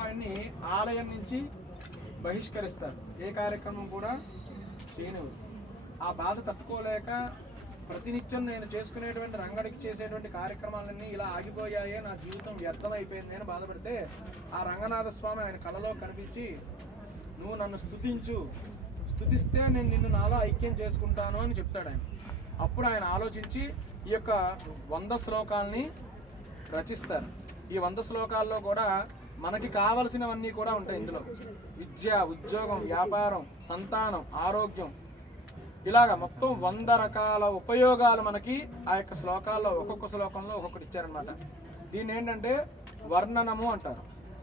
ఆయన్ని ఆలయం నుంచి బహిష్కరిస్తారు, ఏ కార్యక్రమం కూడా చేయనివ్వరు. ఆ బాధ తట్టుకోలేక ప్రతినిత్యం నేను చేసుకునేటువంటి రంగడికి చేసేటువంటి కార్యక్రమాలన్నీ ఇలా ఆగిపోయాయే, నా జీవితం వ్యర్థమైపోయింది నేను బాధపడితే ఆ రంగనాథ స్వామి ఆయన కళలో కనిపించి నువ్వు నన్ను స్తుతిస్తే నేను నిన్ను నాలో ఐక్యం చేసుకుంటాను అని చెప్తాడు ఆయన. అప్పుడు ఆయన ఆలోచించి ఈ యొక్క 100 శ్లోకాలని రచిస్తారు. ఈ 100 శ్లోకాల్లో కూడా మనకి కావలసినవన్నీ కూడా ఉంటాయి ఇందులో. విద్య, ఉద్యోగం, వ్యాపారం, సంతానం, ఆరోగ్యం, ఇలాగా మొత్తం 100 రకాల ఉపయోగాలు మనకి ఆ యొక్క శ్లోకాల్లో ఒక్కొక్క శ్లోకంలో ఒక్కొక్కటి ఇచ్చారనమాట. దీన్ని ఏంటంటే వర్ణనము అంటారు.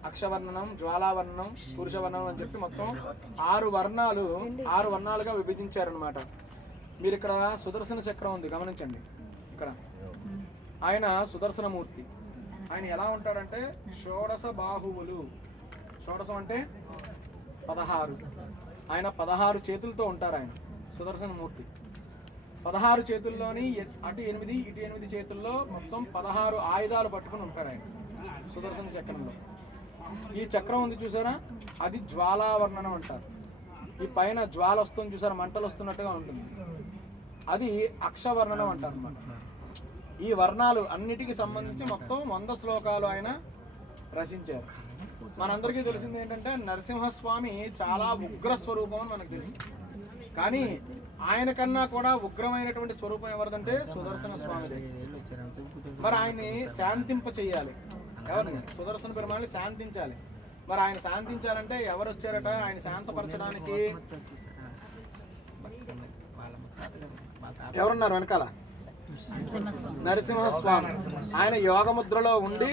అక్షవర్ణనం, జ్వాలావర్ణనం, పురుషవర్ణనం అని చెప్పి మొత్తం 6 వర్ణాలుగా విభజించారనమాట. మీరు ఇక్కడ సుదర్శన చక్రం ఉంది గమనించండి. ఇక్కడ ఆయన సుదర్శనమూర్తి. ఆయన ఎలా ఉంటాడంటే షోడశ బాహువులు. షోడశం అంటే 16. ఆయన 16 చేతులతో ఉంటారు. ఆయన సుదర్శనమూర్తి 16 చేతుల్లోని అటు 8 ఇటు 8 చేతుల్లో మొత్తం 16 ఆయుధాలు పట్టుకుని ఉంటాడు ఆయన సుదర్శన చక్రంలో. ఈ చక్రం ఉంది చూసారా, అది జ్వాలావర్ణనం అంటారు. ఈ పైన జ్వాల వస్తుంది చూసారా, మంటలు వస్తున్నట్టుగా ఉంటుంది, అది అక్షవర్ణనం అంటారు అన్నమాట. ఈ వర్ణాలు అన్నిటికీ సంబంధించి మొత్తం 100 శ్లోకాలు ఆయన రచించారు. మనందరికీ తెలిసింది ఏంటంటే నరసింహస్వామి చాలా ఉగ్ర స్వరూపం అని మనకు తెలుసు. కానీ ఆయన కన్నా కూడా ఉగ్రమైనటువంటి స్వరూపం ఎవరిదంటే సుదర్శన స్వామిదే. మరి ఆయన్ని శాంతింప చెయ్యాలి. ఎవరిని? సుదర్శన పెరుమాళని శాంతించాలి. మరి ఆయన శాంతించాలంటే ఎవరు వచ్చారట ఆయన శాంతపరచడానికి? ఎవరున్నారు వెనకాల? నరసింహస్వామి. ఆయన యోగముద్రలో ఉండి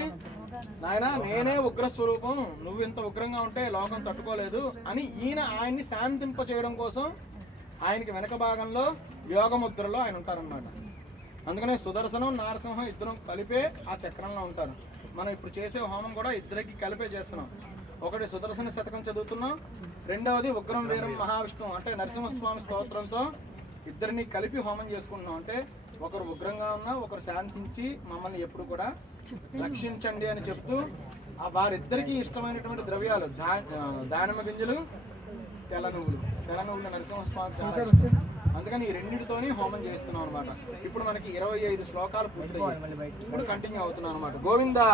నాయన నేనే ఉగ్రస్వరూపం, నువ్వు ఇంత ఉగ్రంగా ఉంటే లోకం తట్టుకోలేదు అని ఆయన్ని శాంతింప చేయడం కోసం ఆయనకి వెనక భాగంలో యోగముద్రలో ఆయన ఉంటారన్నమాట. అందుకనే సుదర్శనం, నారసింహం ఇద్దరం కలిపే ఆ చక్రంలో ఉంటారు. మనం ఇప్పుడు చేసే హోమం కూడా ఇద్దరికి కలిపే చేస్తున్నాం. ఒకటి సుదర్శన శతకం చదువుతున్నాం, రెండవది ఉగ్రం వీరం మహావిష్ణువు అంటే నరసింహస్వామి స్తోత్రంతో ఇద్దరిని కలిపి హోమం చేసుకుంటున్నాం. అంటే ఒకరు ఉగ్రంగా ఉన్నా ఒకరు శాంతించి మమ్మల్ని ఎప్పుడు కూడా రక్షించండి అని చెప్తూ వారిద్దరికీ ఇష్టమైనటువంటి ద్రవ్యాలు దానిమ్మ గింజలు, తెల్ల నువ్వులు నరసింహస్వామి చాలా ఇష్టం. అందుకని ఈ రెండింటితోని హోమం చేస్తున్నాం అనమాట. ఇప్పుడు మనకి 25 శ్లోకాలు పూర్తయ్యాయి. ఇప్పుడు కంటిన్యూ అవుతున్నాం అనమాట. గోవిందా.